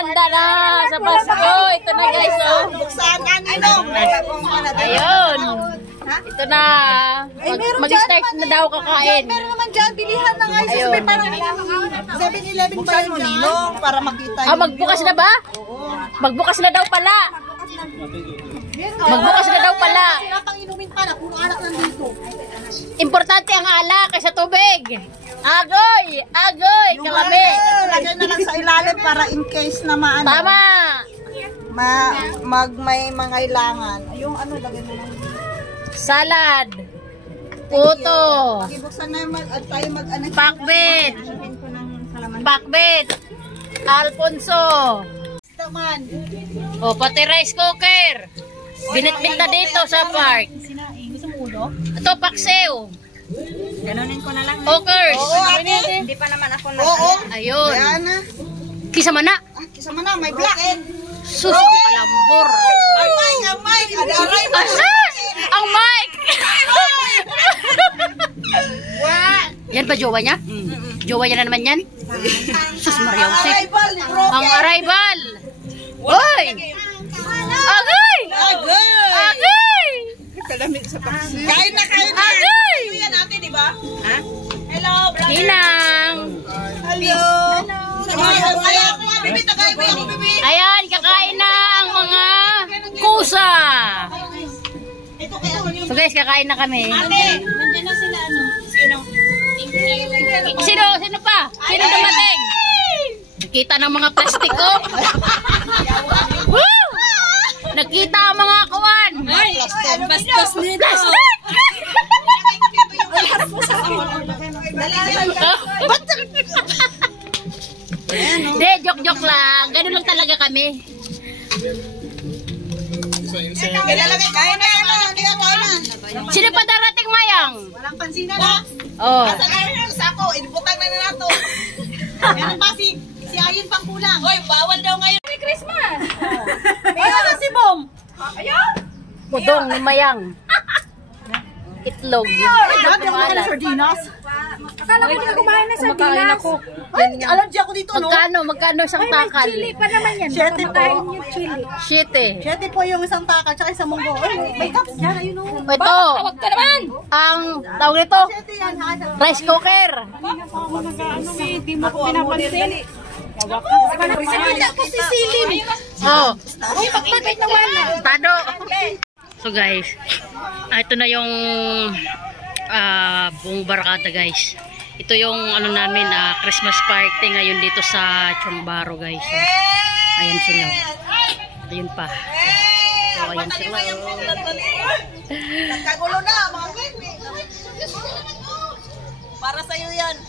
handa na sa Pasko. Ito na guys, oh. Buksan ano? Ayun. Ito na. Mag-start na daw kakain. Meron naman dyan, bilihan na nga. Ayun. Parang 7-Eleven pa yun dyan. Para makita yun. Magbukas na ba? Magbukas na daw pala. Magbukas na daw pala. Sinapang inumin pala, puro alak nandito. Importante ang alak kaysa tubig. Agoy! Agoy! Kalami! Lagay na lang sa ilalim para in case na maano. Tama! May mga ilangan. Yung ano, lagay mo lang. Salad. Puto. Ibuksan na tayo mag-anak. Pakbet. Pakbet. Alfonso. O, pati rice cooker. Binitbit na dito sa park. Ito, paksiw. Ganunin ko na lang. Okers. Hindi pa naman ako na. Oo. Ayun. Ayan na. Kisa mana. Kisa mo na, may black. Sus, kalambor. Ang mic. Adaray mo. Asas! Ang mic! Yan ba jowa niya? Jowa niya na naman yan? Sus, Mariausik. Arrival ni bro. Ang arrival. Hoy! Agay! Agay! Kain na. Agay! Yan natin, di ba? Ha? Hello, brother. Hinang! Hello. Bibi, tagay mo yung bibi. Ayan, kakain na ang mga kusa. So guys, kakain na kami. Nandiyan na sila ano? Sino? Sino pa? Sino dumating? Nakita ng mga plastic ko. Woo! Nakita ang mga kawan. Bastos nito. Hindi, joke-joke lang. Ganun lang talaga kami. Kain na. Sino pa darating, Mayang? Walang pansina na. Oh. Sa ako, inibutang na nato. Meron pa si Ayin pang kulang. Hoy, bawal daw ngayon. May Christmas. Ayun na si Bom. Ayun. Budong ni Mayang. Itlog. Dati ako ng sardinas. Akala ko hindi kumain na sardinas. Ay, allergy ako dito, no? Magkano isang takal? Chili pa naman yan. 7 po. Chili. 7. 7 po yung isang takal, tsaka isang munggo. Ay, may cups dyan, ayun o. Ito. Tawag ka naman. Ang tawag nito, 7 yan, ha? rice cooker. Hindi mo ko pinapansin. Wala ko si Silim. Oh. Uy, bakit nawala? Tado. So guys, ito na yung buong barkada guys. Ito yung ano namin, Christmas party ngayon dito sa Chumbaro guys. So, ayan sila. Ayun pa. So ayan sila. Nagkagulo na, mga baby. Para sa'yo yan.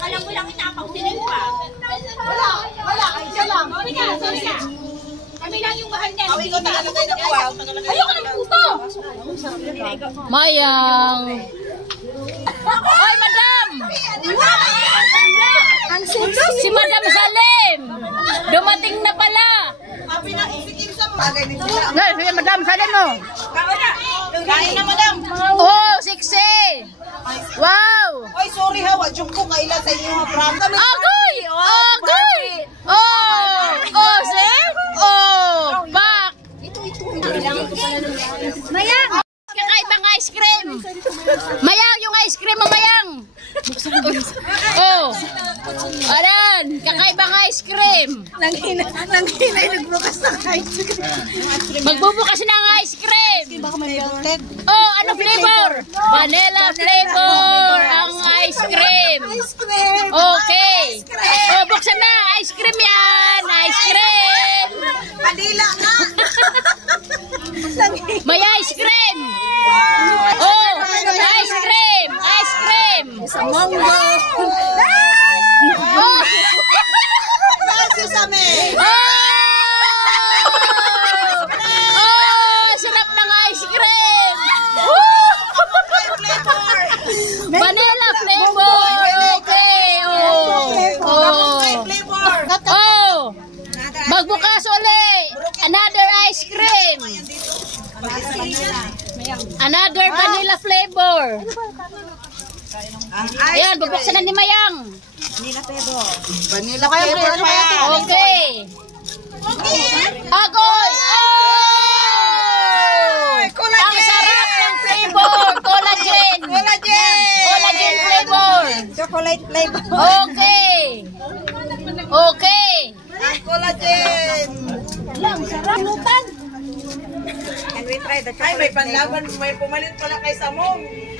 Alam mo lang itapang sinin pa. Wala, ay siya lang. Kami lang yung mahal niya. Kami ko tagalagay na po. Ayoko ng puto. Mayang. Ay, madam! Ang sexy. Si Madam Salim! Dumating na pala! Sabi na, isikin sa bagay nito. Guys, si Madam Salim mo! Kain na, madam. Oh, sexy! Wow! Oy, sorry ha, wag yung kung kailan sa inyo ha, pram. Agoy! Agoy! Oh! Oh, sir? Oh! Back! Mayang! Kakaibang ice cream! Mayang! Yung ice cream mo, Mayang! Oh! Ayan! Kakaibang ice cream! Nanghina, nagbukas ng ice cream. Magbubukas ng ice cream! Baka may melted. Oh! Ano flavor? Vanilla flavor! Ang ice cream! Ice cream. Okay! Oh, buksan na! Ice cream yan! Ice cream! Padila na. May ice cream! Oh! Ice cream! Ice cream! Sa mango. Oh! Gracias, ame. Oh! Sarap ng ice cream! Vanilla flavor! Okay! Oh! Oh! Magbukas ulit! Another ice cream! Another vanilla flavor! Ayan, bubuksan na ni Mayang. Vanilla flavor pa yan. Okay. Agoy! Oh! Ang sarap ng flavor! Collagen! Collagen flavor! Chocolate flavor. Okay! Okay! Collagen. Can we try the chocolate? Ay, may panlaban. May pumalit pala kay Samong.